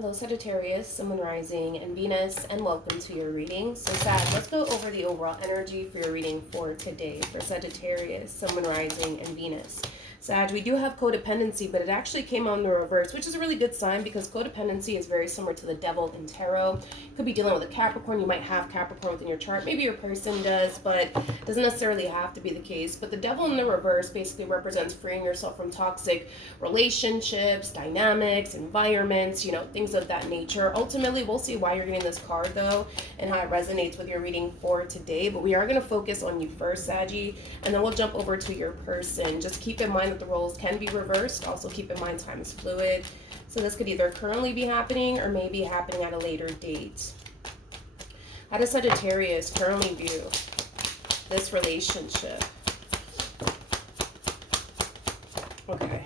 Hello Sagittarius, Sun, Moon, Rising, and Venus, and welcome to your reading. So Sag, let's go over the overall energy for your reading for today for Sagittarius, Sun, Moon, Rising, and Venus. Sag, we do have codependency, but it actually came on the reverse, which is a really good sign because codependency is very similar to the devil in tarot. You could be dealing with a Capricorn. You might have Capricorn within your chart. Maybe your person does, but it doesn't necessarily have to be the case. But the devil in the reverse basically represents freeing yourself from toxic relationships, dynamics, environments, things of that nature. Ultimately, we'll see why you're getting this card, though, and how it resonates with your reading for today. But we are going to focus on you first, Saggy, and then we'll jump over to your person. Just keep in mind that the roles can be reversed. Also keep in mind time is fluid. So this could either currently be happening or maybe happening at a later date. How does Sagittarius currently view this relationship? Okay.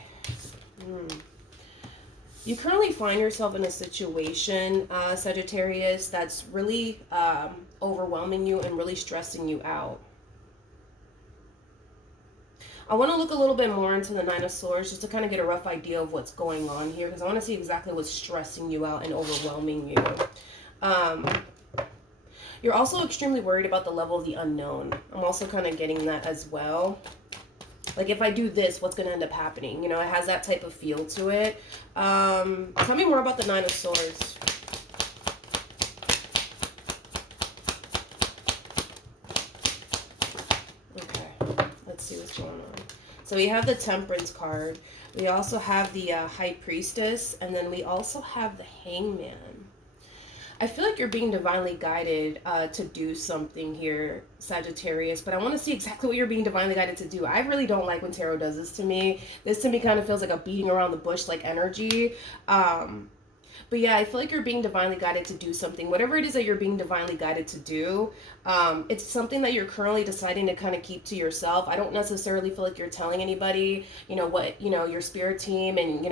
You currently find yourself in a situation, Sagittarius, that's really overwhelming you and really stressing you out. I want to look a little bit more into the Nine of Swords just to kind of get a rough idea of what's going on here, because I want to see exactly what's stressing you out and overwhelming you. You're also extremely worried about the level of the unknown. I'm also kind of getting that as well. Like, if I do this, what's going to end up happening? It has that type of feel to it. Tell me more about the Nine of Swords. Okay, let's see what's going on. So we have the Temperance card. We also have the High Priestess. And then we also have the Hangman. I feel like you're being divinely guided to do something here, Sagittarius, but I want to see exactly what you're being divinely guided to do. I really don't like when tarot does this to me. This to me kind of feels like a beating around the bush like energy. But yeah, I feel like you're being divinely guided to do something. Whatever it is that you're being divinely guided to do, it's something that you're currently deciding to kind of keep to yourself. I don't necessarily feel like you're telling anybody, what, your spirit team and,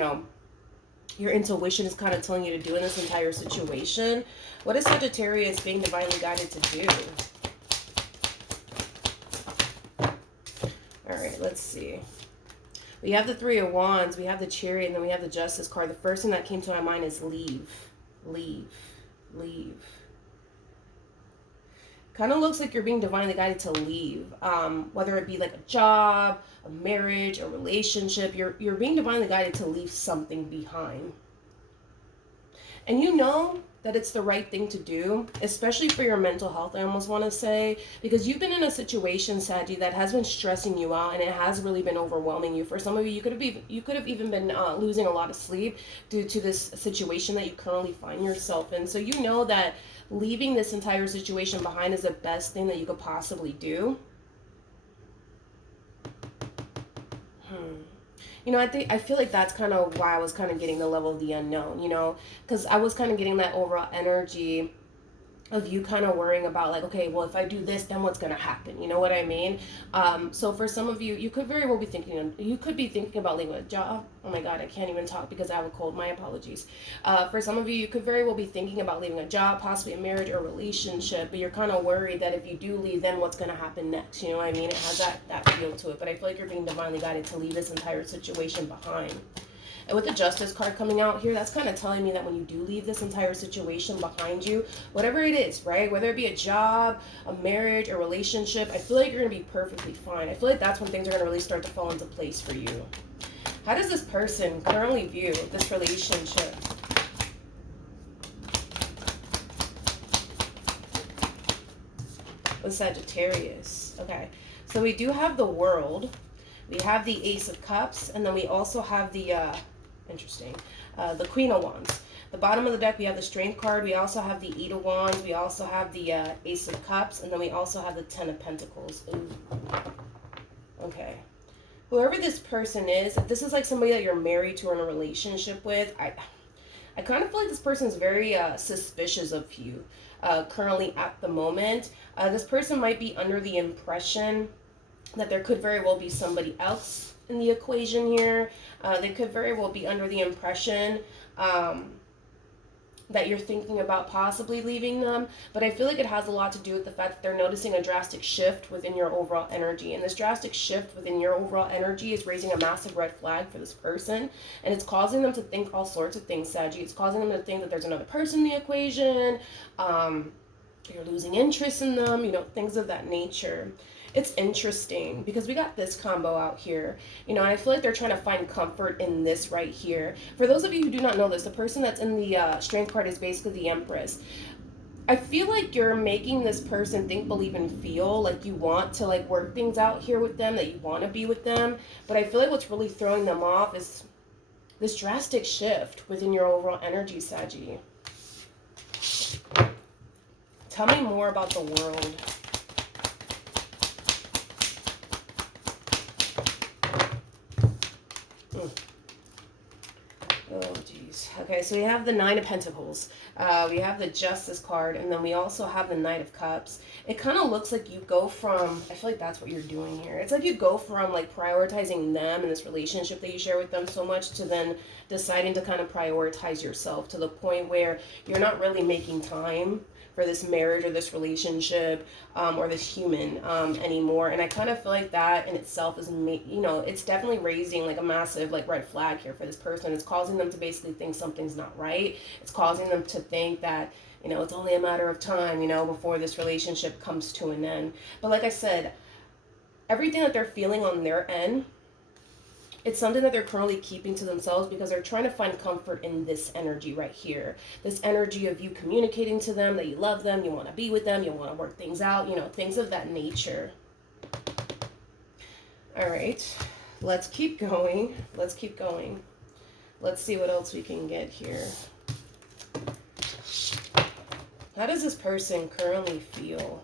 your intuition is kind of telling you to do in this entire situation. What is Sagittarius being divinely guided to do? All right, let's see. We have the Three of Wands, we have the Chariot, and then we have the Justice card. The first thing that came to my mind is leave. Leave. Leave. Kind of looks like you're being divinely guided to leave, whether it be like a job, a marriage, a relationship. You're being divinely guided to leave something behind. And you know that it's the right thing to do, especially for your mental health, I almost want to say, because you've been in a situation, Saggy, that has been stressing you out, and it has really been overwhelming you. For some of you, you could have even been losing a lot of sleep due to this situation that you currently find yourself in. So you know that leaving this entire situation behind is the best thing that you could possibly do. I feel like that's kind of why I was kind of getting the level of the unknown, because I was kind of getting that overall energy of you kind of worrying about like, okay, well, if I do this, then what's going to happen? You know what I mean? So for some of you, you could very well be thinking about leaving a job. Oh my God, I can't even talk because I have a cold. My apologies. For some of you, you could very well be thinking about leaving a job, possibly a marriage or relationship, but you're kind of worried that if you do leave, then what's going to happen next? You know what I mean? It has that feel to it, but I feel like you're being divinely guided to leave this entire situation behind. And with the Justice card coming out here, that's kind of telling me that when you do leave this entire situation behind you, whatever it is, right? Whether it be a job, a marriage, a relationship, I feel like you're going to be perfectly fine. I feel like that's when things are going to really start to fall into place for you. How does this person currently view this relationship? With Sagittarius. Okay, so we do have the World. We have the Ace of Cups, and then we also have the, the Queen of Wands. The bottom of the deck, we have the Strength card. We also have the Eight of Wands. We also have the Ace of Cups, and then we also have the Ten of Pentacles. Ooh. Okay. Whoever this person is, if this is like somebody that you're married to or in a relationship with, I kind of feel like this person is very suspicious of you currently at the moment. This person might be under the impression that there could very well be somebody else in the equation here. They could very well be under the impression that you're thinking about possibly leaving them, but I feel like it has a lot to do with the fact that they're noticing a drastic shift within your overall energy, and this drastic shift within your overall energy is raising a massive red flag for this person, and it's causing them to think all sorts of things, Saggy. It's causing them to think that there's another person in the equation, you're losing interest in them, you know, things of that nature. It's interesting because we got this combo out here, you know, and I feel like they're trying to find comfort in this right here. For those of you who do not know this, the person that's in the strength card is basically the Empress. I feel like you're making this person think, believe, and feel like you want to like work things out here with them, that you want to be with them. But I feel like what's really throwing them off is this drastic shift within your overall energy, Saggy. Tell me more about the World. Oh, geez. Okay, so we have the Nine of Pentacles. We have the Justice card, and then we also have the Knight of Cups. It kind of looks like you go from, I feel like that's what you're doing here. It's like you go from like prioritizing them and this relationship that you share with them so much to then deciding to kind of prioritize yourself to the point where you're not really making time for this marriage or this relationship or this human anymore. And I kind of feel like that in itself is, you know, it's definitely raising like a massive like red flag here for this person. It's causing them to basically think something's not right. It's causing them to think that, you know, it's only a matter of time, you know, before this relationship comes to an end. But like I said, everything that they're feeling on their end, it's something that they're currently keeping to themselves because they're trying to find comfort in this energy right here. This energy of you communicating to them that you love them, you want to be with them, you want to work things out, you know, things of that nature. All right, let's keep going. Let's keep going. Let's see what else we can get here. How does this person currently feel?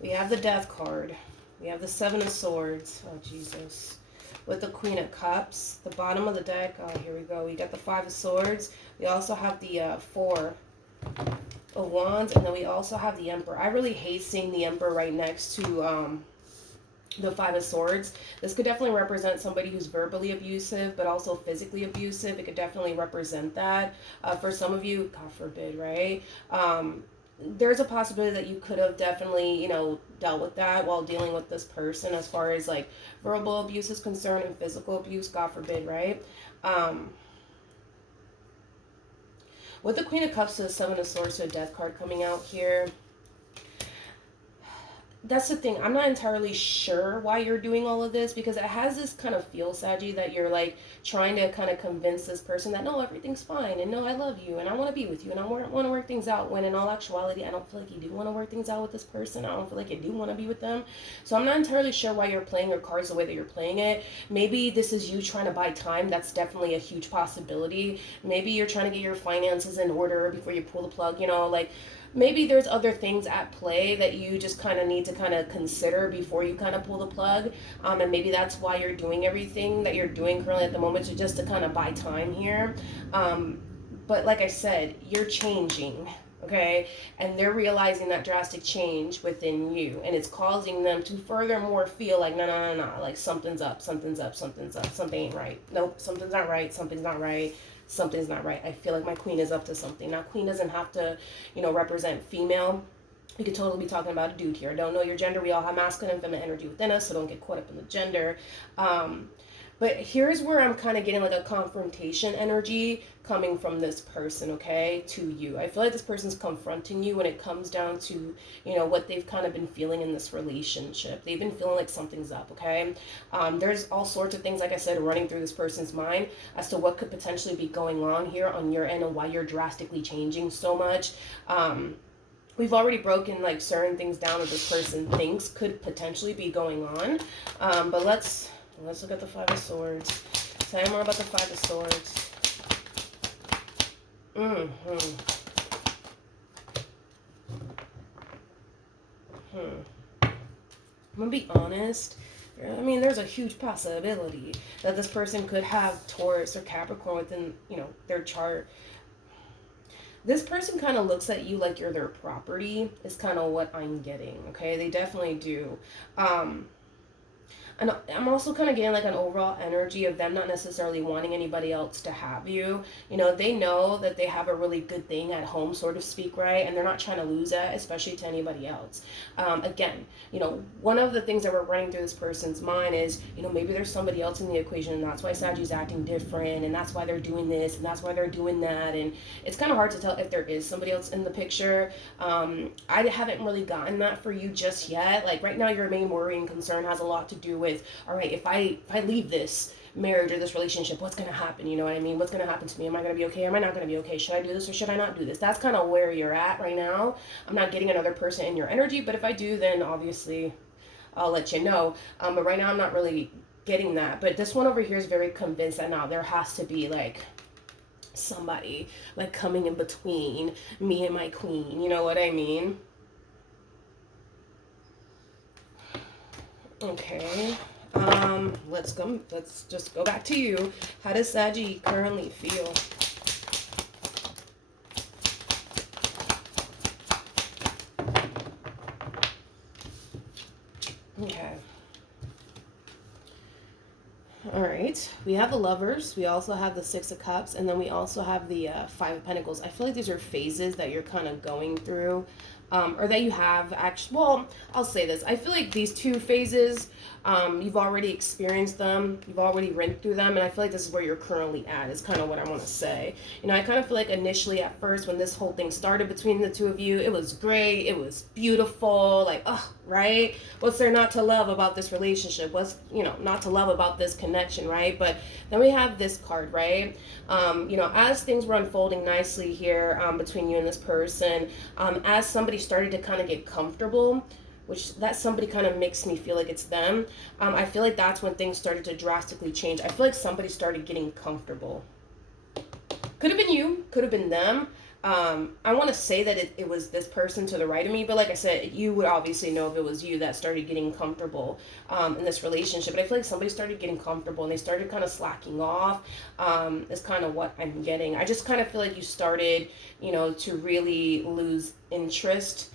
We have the Death card. We have the Seven of Swords. Oh, Jesus. With the Queen of Cups. The bottom of the deck. Oh, here we go. We got the Five of Swords. We also have the Four of Wands. And then we also have the Emperor. I really hate seeing the Emperor right next to the Five of Swords. This could definitely represent somebody who's verbally abusive, but also physically abusive. It could definitely represent that. For some of you, God forbid, right? There's a possibility that you could have definitely, you know, dealt with that while dealing with this person as far as like verbal abuse is concerned and physical abuse, God forbid, right? With the Queen of Cups to the Seven of Swords to the Death card coming out here, that's the thing. I'm not entirely sure why you're doing all of this because it has this kind of feel, Saggy, that you're like trying to kind of convince this person that no, everything's fine and no, I love you and I want to be with you and I want to work things out, when in all actuality, I don't feel like you do want to work things out with this person. I don't feel like you do want to be with them. So I'm not entirely sure why you're playing your cards the way that you're playing it. Maybe this is you trying to buy time. That's definitely a huge possibility. Maybe you're trying to get your finances in order before you pull the plug, you know, like maybe there's other things at play that you just kind of need to kind of consider before you kind of pull the plug. And maybe that's why you're doing everything that you're doing currently at the moment, just to kind of buy time here. But like I said, you're changing, okay? And they're realizing that drastic change within you. And it's causing them to furthermore feel like, no, like something's up, something ain't right. Nope, something's not right, something's not right. Something's not right. I feel like my queen is up to something. Now, queen doesn't have to, you know, represent female. We could totally be talking about a dude here. Don't know your gender. We all have masculine and feminine energy within us, so don't get caught up in the gender. But here's where I'm kind of getting like a confrontation energy coming from this person, okay, to you. I feel like this person's confronting you when it comes down to, you know, what they've kind of been feeling in this relationship. They've been feeling like something's up, okay? There's all sorts of things, like I said, running through this person's mind as to what could potentially be going on here on your end and why you're drastically changing so much. We've already broken like certain things down that this person thinks could potentially be going on. But let's look at the Five of Swords. Tell me more about the Five of Swords. I'm gonna be honest. I mean, there's a huge possibility that this person could have Taurus or Capricorn within, you know, their chart. This person kind of looks at you like you're their property, is kind of what I'm getting, okay? They definitely do. And I'm also kind of getting like an overall energy of them not necessarily wanting anybody else to have you. You know, they know that they have a really good thing at home, so to speak, right? And they're not trying to lose that, especially to anybody else. Again, you know, one of the things that we're running through this person's mind is, you know, maybe there's somebody else in the equation, and that's why Sagi's acting different, and that's why they're doing this, and that's why they're doing that. And it's kind of hard to tell if there is somebody else in the picture. I haven't really gotten that for you just yet. Like right now, your main worry and concern has a lot to do with, all right, if I leave this marriage or this relationship, what's going to happen? You know what I mean? What's going to happen to me? Am I going to be okay? Am I not going to be okay? Should I do this or should I not do this? That's kind of where you're at right now. I'm not getting another person in your energy, but if I do, then obviously I'll let you know. But right now I'm not really getting that. But this one over here is very convinced that now there has to be like somebody like coming in between me and my queen. You know what I mean? Okay. Let's just go back to you. How does Saggy currently feel? Okay. All right. We have the Lovers. We also have the Six of Cups. And then we also have the Five of Pentacles. I feel like these are phases that you're kind of going through. Or that you have actually, well, I'll say this. I feel like these two phases, you've already experienced them. You've already ran through them. And I feel like this is where you're currently at is kind of what I want to say. You know, I kind of feel like initially at first when this whole thing started between the two of you, it was great. It was beautiful. Like, oh, right? What's there not to love about this relationship? What's, you know, not to love about this connection, right? But then we have this card, right? You know, as things were unfolding nicely here between you and this person, as somebody started to kind of get comfortable, which that somebody kind of makes me feel like it's them. I feel like that's when things started to drastically change. I feel like somebody started getting comfortable. Could have been you, could have been them. I want to say that it was this person to the right of me, but like I said, you would obviously know if it was you that started getting comfortable in this relationship. But I feel like somebody started getting comfortable and they started kind of slacking off. Is kind of what I'm getting. I just kind of feel like you started, you know, to really lose interest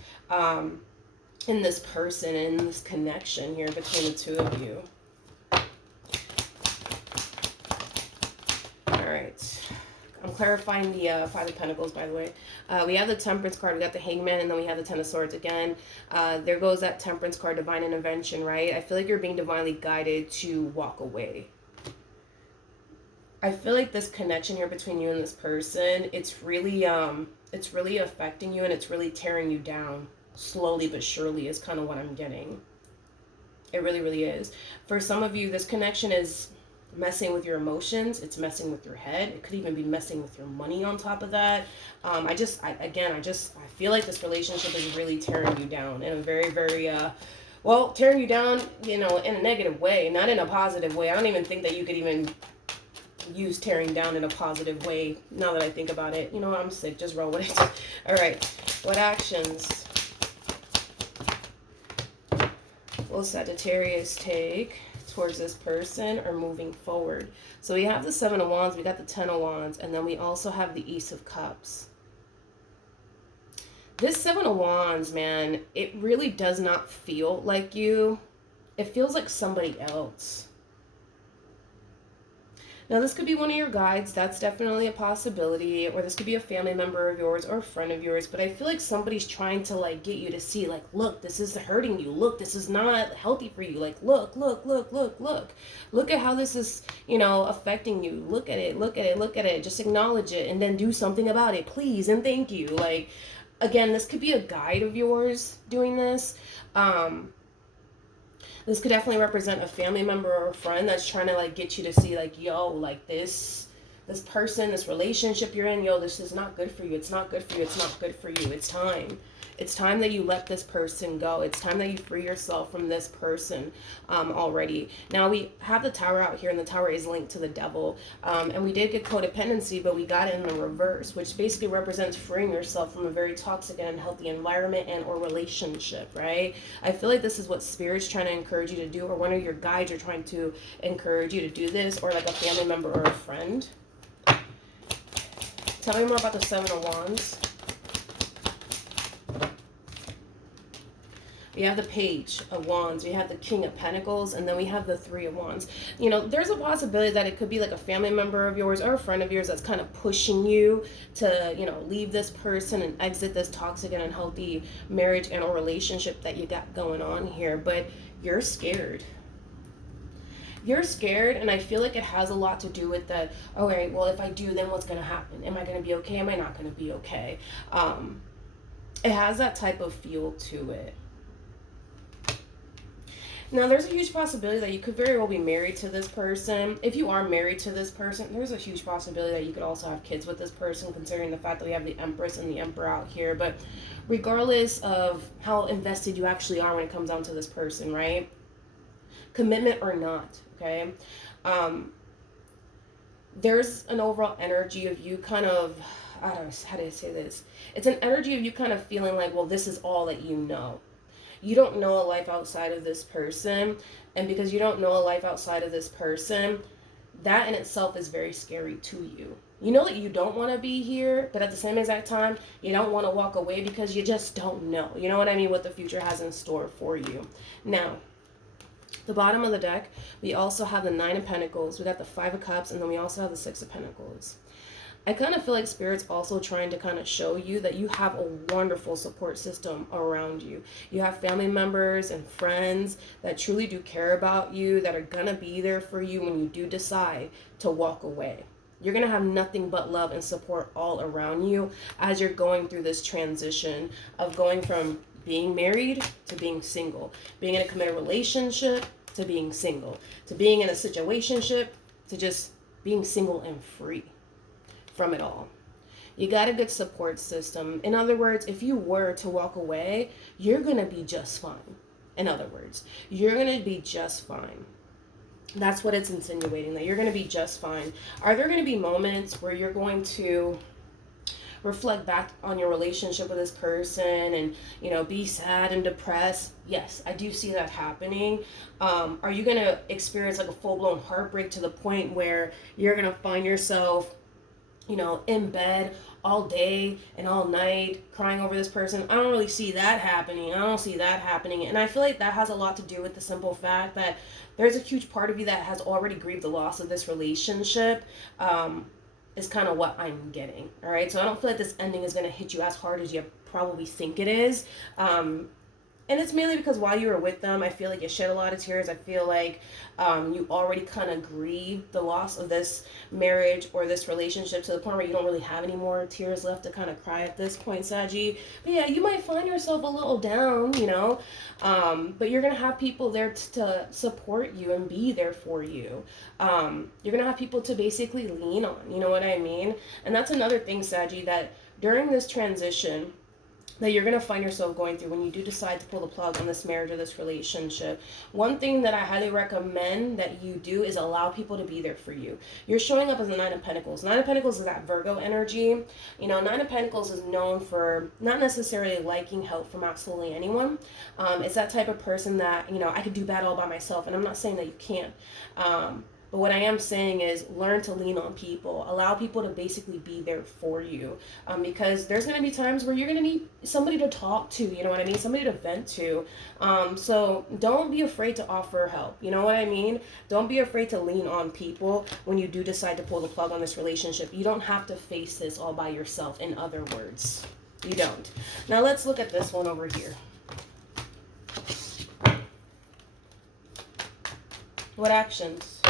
in this person and in this connection here between the two of you. All right. I'm clarifying the Five of Pentacles, by the way. We have the Temperance card, we got the Hangman, and then we have the Ten of Swords again. There goes that Temperance card, Divine Intervention, right? I feel like you're being divinely guided to walk away. I feel like this connection here between you and this person, it's really affecting you and it's really tearing you down. Slowly but surely is kind of what I'm getting. It really, really is. For some of you, this connection is messing with your emotions. It's messing with your head. It could even be messing with your money on top of that. I feel like this relationship is really tearing you down in a very, very, well, tearing you down, you know, in a negative way, not in a positive way. I don't even think that you could even use tearing down in a positive way now that I think about it. You know what, I'm sick. Just roll with it. All right. What actions will Sagittarius take towards this person or moving forward? So we have the Seven of Wands, we got the Ten of Wands, and then we also have the Ace of Cups. This Seven of Wands, man, it really does not feel like you. It feels like somebody else. Now, this could be one of your guides. That's definitely a possibility. Or this could be a family member of yours or a friend of yours. But I feel like somebody's trying to, like, get you to see, like, look, this is hurting you. Look, this is not healthy for you. Like, look, look, look, look, look. Look at how this is, you know, affecting you. Look at it, look at it, look at it. Just acknowledge it and then do something about it, please, and thank you. Like, again, this could be a guide of yours doing this. This could definitely represent a family member or a friend that's trying to, like, get you to see, like, yo, like, this person, this relationship you're in, yo, this is not good for you. It's not good for you. It's not good for you. It's time. It's time that you let this person go. It's time that you free yourself from this person already. Now, we have the Tower out here, and the Tower is linked to the Devil. And we did get codependency, but we got it in the reverse, which basically represents freeing yourself from a very toxic and unhealthy environment and or relationship, right? I feel like this is what Spirit's trying to encourage you to do, or one of your guides are trying to encourage you to do this, or like a family member or a friend. Tell me more about the Seven of Wands. We have the Page of Wands, we have the King of Pentacles, and then we have the Three of Wands. You know, there's a possibility that it could be like a family member of yours or a friend of yours that's kind of pushing you to, you know, leave this person and exit this toxic and unhealthy marriage and or relationship that you got going on here. But you're scared. You're scared, and I feel like it has a lot to do with that. All right, well, if I do, then what's going to happen? Am I going to be okay? Am I not going to be okay? It has that type of feel to it. Now, there's a huge possibility that you could very well be married to this person. If you are married to this person, there's a huge possibility that you could also have kids with this person, considering the fact that we have the Empress and the Emperor out here. But regardless of how invested you actually are when it comes down to this person, right? Commitment or not, okay? There's an overall energy of you kind of, I don't know, how do I say this? It's an energy of you kind of feeling like, well, this is all that you know. You don't know a life outside of this person, and because you don't know a life outside of this person, that in itself is very scary to you. You know that you don't want to be here, but at the same exact time, you don't want to walk away because you just don't know. You know what I mean? What the future has in store for you. Now, the bottom of the deck, we also have the Nine of Pentacles, we got the Five of Cups, and then we also have the Six of Pentacles. I kind of feel like Spirit's also trying to kind of show you that you have a wonderful support system around you. You have family members and friends that truly do care about you, that are going to be there for you when you do decide to walk away. You're going to have nothing but love and support all around you as you're going through this transition of going from being married to being single, being in a committed relationship to being single, to being in a situationship to just being single and free from it all. You got a good support system. In other words, if you were to walk away, you're going to be just fine. In other words, you're going to be just fine. That's what it's insinuating, that you're going to be just fine. Are there going to be moments where you're going to reflect back on your relationship with this person and, you know, be sad and depressed? Yes, I do see that happening. Are you going to experience like a full-blown heartbreak to the point where you're going to find yourself, you know, in bed all day and all night crying over this person? I don't really see that happening. And I feel like that has a lot to do with the simple fact that there's a huge part of you that has already grieved the loss of this relationship. Is kind of what I'm getting. All right. So I don't feel like this ending is going to hit you as hard as you probably think it is. And it's mainly because while you were with them, I feel like you shed a lot of tears. I feel like you already kind of grieved the loss of this marriage or this relationship to the point where you don't really have any more tears left to kind of cry at this point, Saggy. But yeah, you might find yourself a little down, you know, but you're going to have people there to support you and be there for you. You're going to have people to basically lean on, you know what I mean? And that's another thing, Saggy, that during this transition that you're going to find yourself going through when you do decide to pull the plug on this marriage or this relationship. One thing that I highly recommend that you do is allow people to be there for you. You're showing up as the Nine of Pentacles. Nine of Pentacles is that Virgo energy. You know, Nine of Pentacles is known for not necessarily liking help from absolutely anyone. It's that type of person that, you know, I could do bad all by myself, and I'm not saying that you can't. But what I am saying is learn to lean on people. Allow people to basically be there for you. Because there's going to be times where you're going to need somebody to talk to, you know what I mean? Somebody to vent to. So don't be afraid to offer help. You know what I mean? Don't be afraid to lean on people when you do decide to pull the plug on this relationship. You don't have to face this all by yourself, in other words. You don't. Now let's look at this one over here. What actions?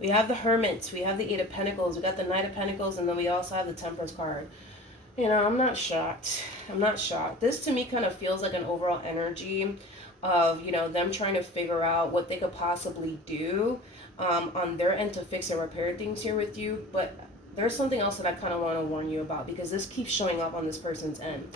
We have the Hermit, we have the Eight of Pentacles, we got the Knight of Pentacles, and then we also have the Temperance card. You know, I'm not shocked. This to me kind of feels like an overall energy of, you know, them trying to figure out what they could possibly do on their end to fix and repair things here with you. But there's something else that I kind of want to warn you about, because this keeps showing up on this person's end.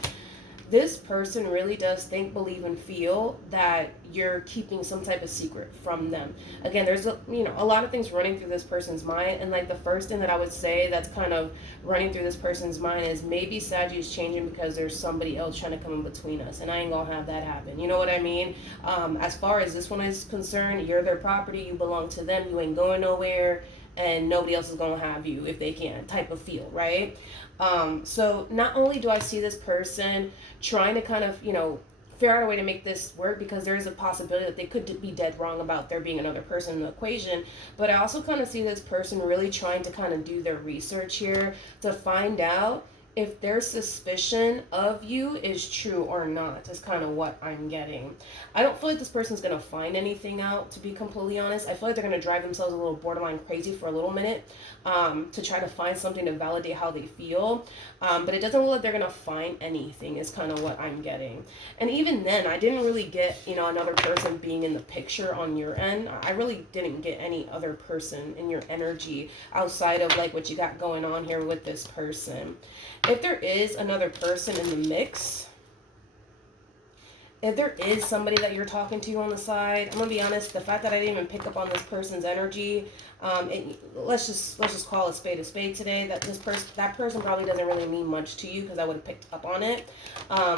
this person really does think, believe, and feel that you're keeping some type of secret from them. Again, there's a lot of things running through this person's mind, and like the first thing that I would say that's kind of running through this person's mind is maybe Sagittarius is changing because there's somebody else trying to come in between us, and I ain't gonna have that happen. You know what I mean? As far as this one is concerned, you're their property, you belong to them, you ain't going nowhere, and nobody else is gonna have you if they can, type of feel, right? So not only do I see this person trying to kind of, figure out a way to make this work, because there is a possibility that they could be dead wrong about there being another person in the equation, but I also kind of see this person really trying to kind of do their research here to find out if their suspicion of you is true or not, is kind of what I'm getting. I don't feel like this person's going to find anything out, to be completely honest. I feel like they're going to drive themselves a little borderline crazy for a little minute to try to find something to validate how they feel. But it doesn't look like they're going to find anything, is kind of what I'm getting. And even then, I didn't really get, another person being in the picture on your end. I really didn't get any other person in your energy outside of like what you got going on here with this person. If there is another person in the mix, if there is somebody that you're talking to on the side, I'm gonna be honest, the fact that I didn't even pick up on this person's energy, let's just call a spade today. That person probably doesn't really mean much to you, because I would have picked up on it.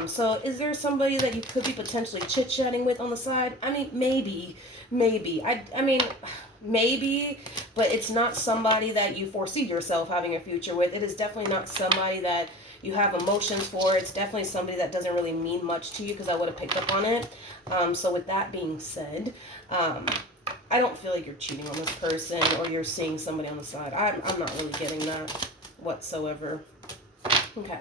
So is there somebody that you could be potentially chit-chatting with on the side? I mean, maybe. I mean, maybe, but it's not somebody that you foresee yourself having a future with. It is definitely not somebody that you have emotions for. It's definitely somebody that doesn't really mean much to you, because I would have picked up on it. So with that being said, I don't feel like you're cheating on this person or you're seeing somebody on the side. I'm not really getting that whatsoever. Okay.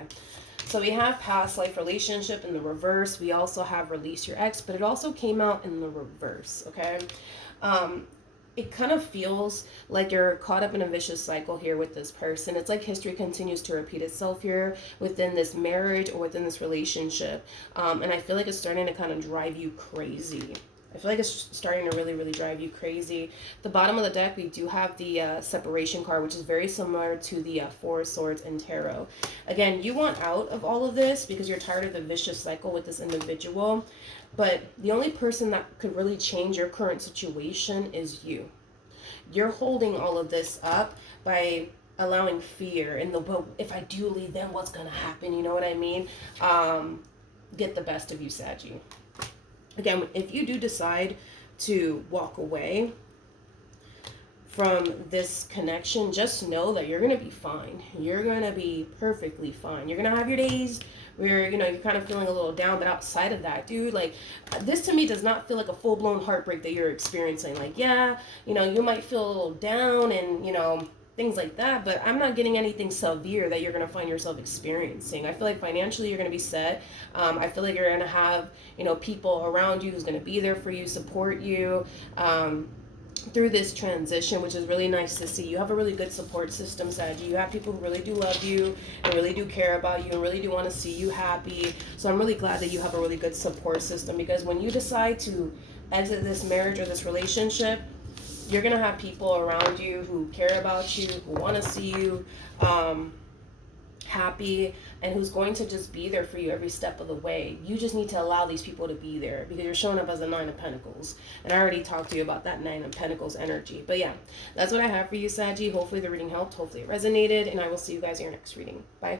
So we have past life relationship in the reverse. We also have release your ex, but it also came out in the reverse, okay? It kind of feels like you're caught up in a vicious cycle here with this person. It's like history continues to repeat itself here within this marriage or within this relationship. And I feel like it's starting to kind of drive you crazy. I feel like it's starting to really, really drive you crazy. The bottom of the deck, we do have the separation card, which is very similar to the Four of Swords in Tarot. Again, you want out of all of this because you're tired of the vicious cycle with this individual. But the only person that could really change your current situation is you. You're holding all of this up by allowing fear and well, if I do leave, then what's going to happen? You know what I mean? Get the best of you, Saggy. Again, if you do decide to walk away from this connection, just know that you're going to be fine. You're going to be perfectly fine. You're going to have your days where, you're kind of feeling a little down, but outside of that, dude, like, this to me does not feel like a full-blown heartbreak that you're experiencing. Like, yeah, you might feel a little down and, things like that, but I'm not getting anything severe that you're going to find yourself experiencing. I feel like financially you're going to be set. I feel like you're going to have, people around you who's going to be there for you, support you through this transition, which is really nice to see. You have a really good support system, Saggy. You have people who really do love you and really do care about you and really do want to see you happy. So I'm really glad that you have a really good support system, because when you decide to exit this marriage or this relationship, you're going to have people around you who care about you, who want to see you happy, and who's going to just be there for you every step of the way. You just need to allow these people to be there, because you're showing up as a Nine of Pentacles. And I already talked to you about that Nine of Pentacles energy. But yeah, that's what I have for you, Saggy. Hopefully the reading helped. Hopefully it resonated. And I will see you guys in your next reading. Bye.